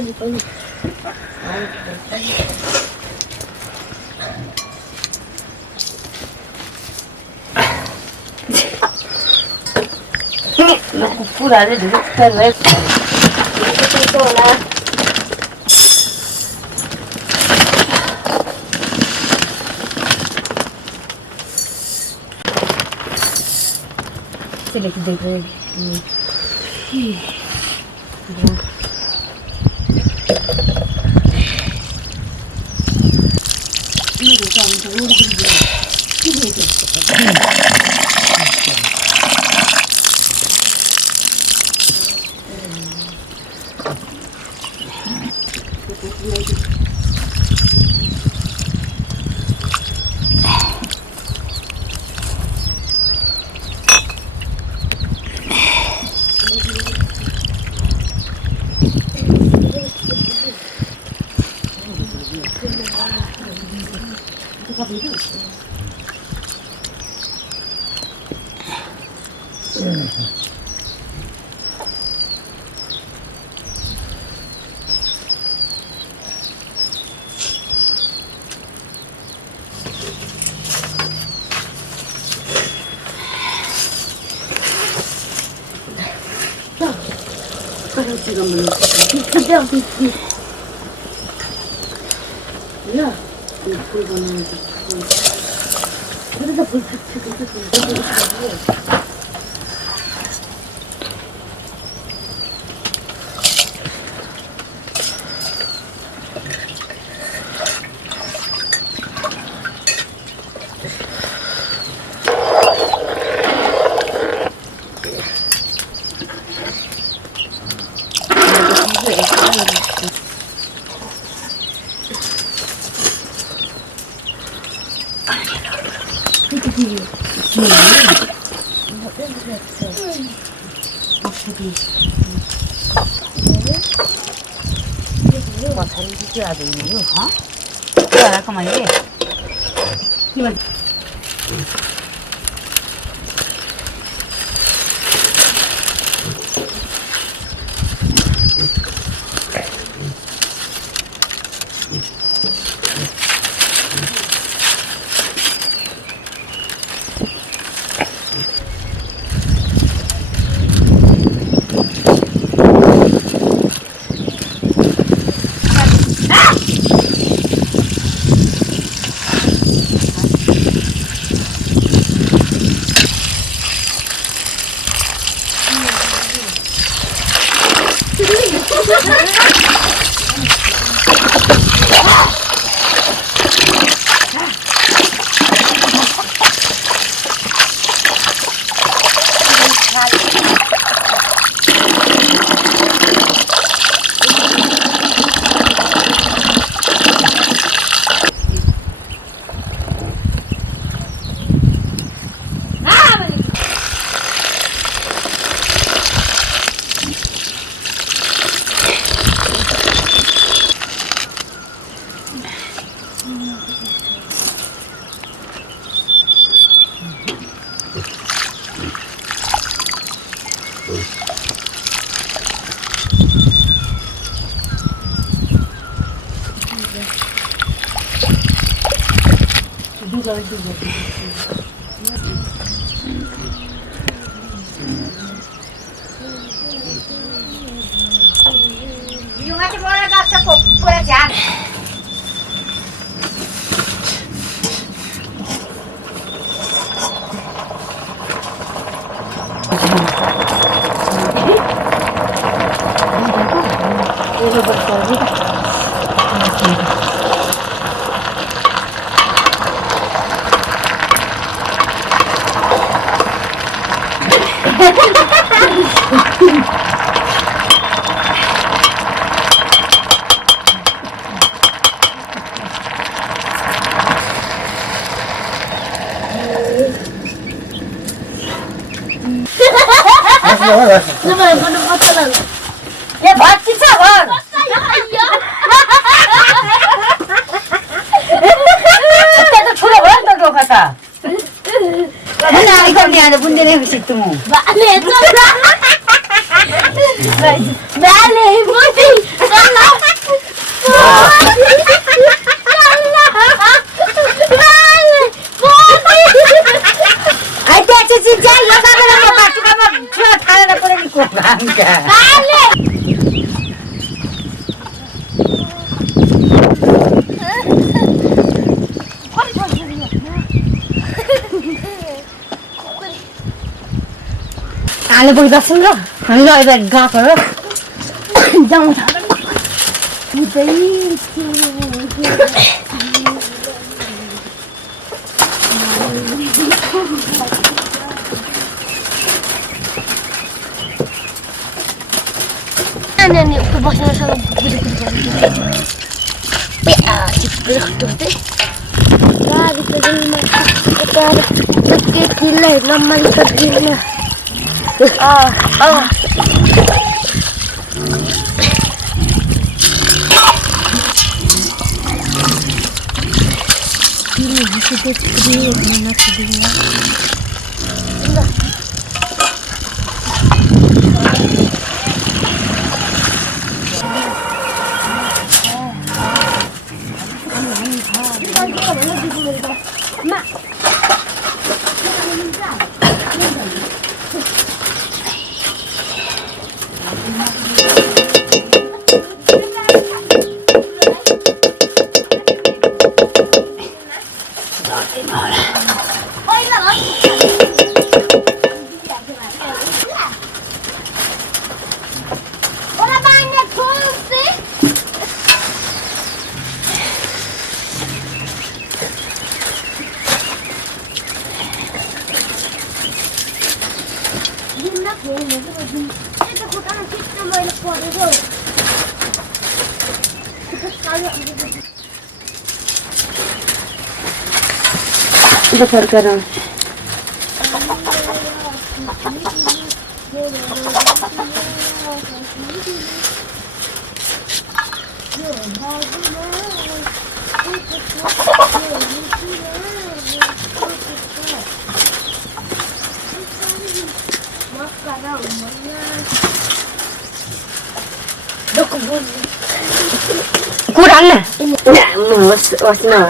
빨리. 불 안에 넣을까 왜? 이렇게 되고 지금은 그냥 야, 이거는 그래서 불 와, 잘 익혀야 돼, 이거, 어? 야, 잠깐만, 이게. 이만. Junge boleh gak sepuk boleh jangan. 야, 맞지, 차가! 그때도 졸아버려, 너도 갔다. 하나, 이거 내 안에 문제 내고 싶도 뭐. 말해, 뭐지? 나 Ai त्याची चिंचा योगा गरेर बाटुकामा छुवा थालेर पनि को भाङका आले बोल बस्नु ल हामी ल अहिले गएको र जाउँ Nenek aku bosnya sama gede-gede. Cepet tuh deh. Gari kerja kita sakit gila, lama kerja. Ini sudah cepet mana sedihnya. Besar sekarang. Kurang lah. Was no.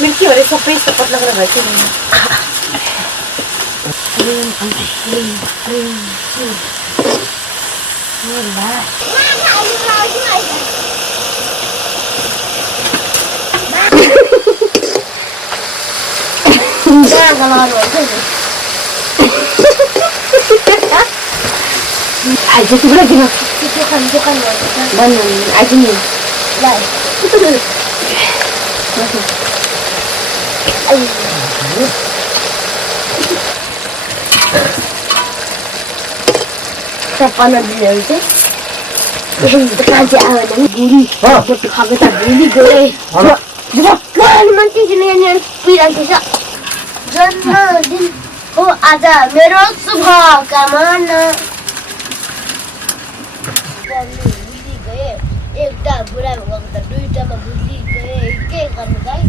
Milky और इसको पेस्ट पत लग रहा है Aja tuh lagi nak. Bukan. Mana? Aja ni. Dah. Masuk. Siapa nak dia itu? Kerja awak ni guri. Kita khabar tak guri gure. Kan mesti jenis pirang kita. जन्मदिन हो आज मेरो शुभकामना एउटा बुढा भएको त दुईटामा बुझी गए के गर्नु भाइ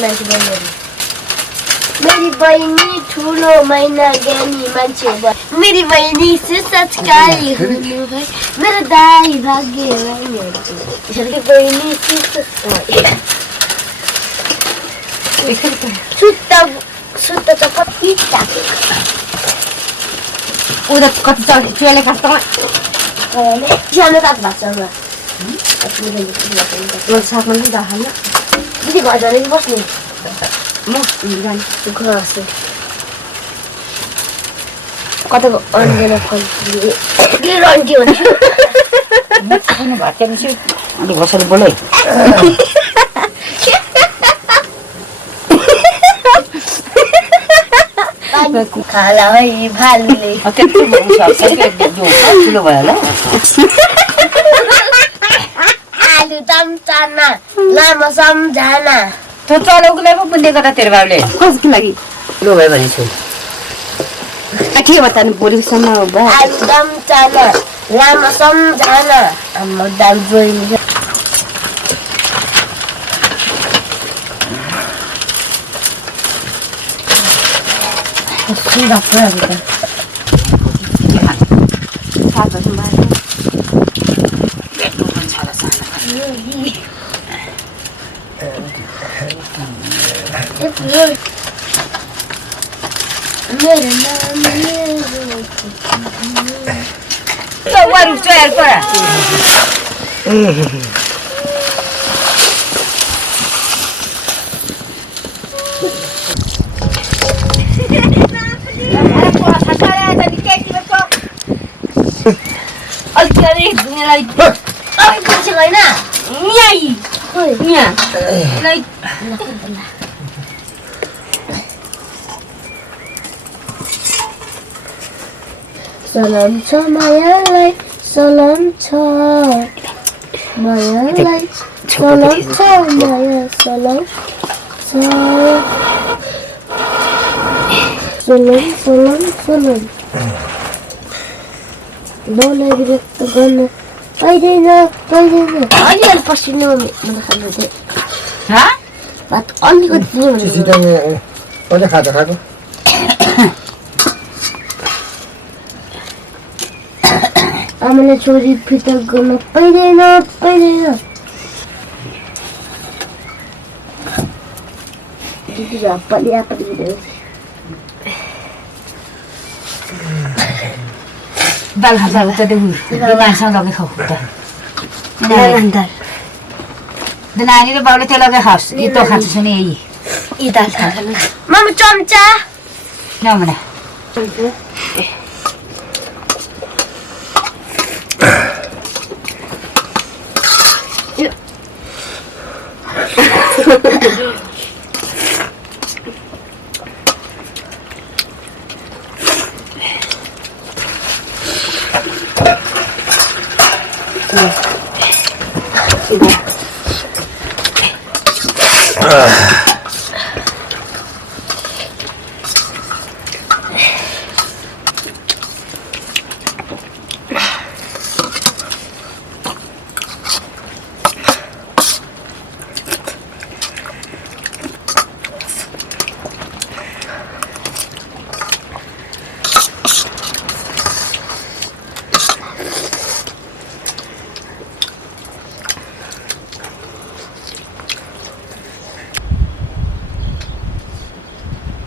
मान्छे बन्नु मेरी बहिनी ठुलो महिना ज्ञानी मान्छे भयो मेरी बहिनी संस्कारी हुनु भए मेरो दाइ भाग्यवान यसरी बहिनी सुत्ता चपत पिट्टा उदा कति चल्छ चुले कस्तो जानु त भाषामा साथमा पनि राख्न दिदी घर जाने कि बस्ने म जान घरसे कताको अन्जेना फल के रन्टी हुन्छ म खानु भात खान्छु अनि घसले बोलै खाला है भालुले त्यति भन्नु सक्छ कि जो ठुलो भयो होला आलु दम चाना लामो सम्झना त्यो चलाउको लागि पो बुन्दै गर्दा तेरो बाबुले कसको लागि ठुलो भयो भने छु के बताउनु भोलिसम्म भयो आलु दम चाना लामो सम्झना हाम्रो दाल जोइन्छ सुन्दा पुरा सलाम छ मायालाई सलाम छ मायालाई सलाम छ माया सलाम छ सलाम सलाम सलाम बोले व्यक्त गर्न पाइँदैन अलिअलि पसिनु मलाई खानु चाहिँ भात अलिकति खाएको आमाले छोरी फिर्ता गर्न पाइँदैन दाल खान्छ त दोकानसँग लगे खाऊ त नानी र बाउले त्यो लगे खाओस् यी त खान्छ नि यी दाल खानु मामा चम्चा नमना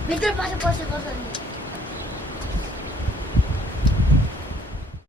भित्र बसेको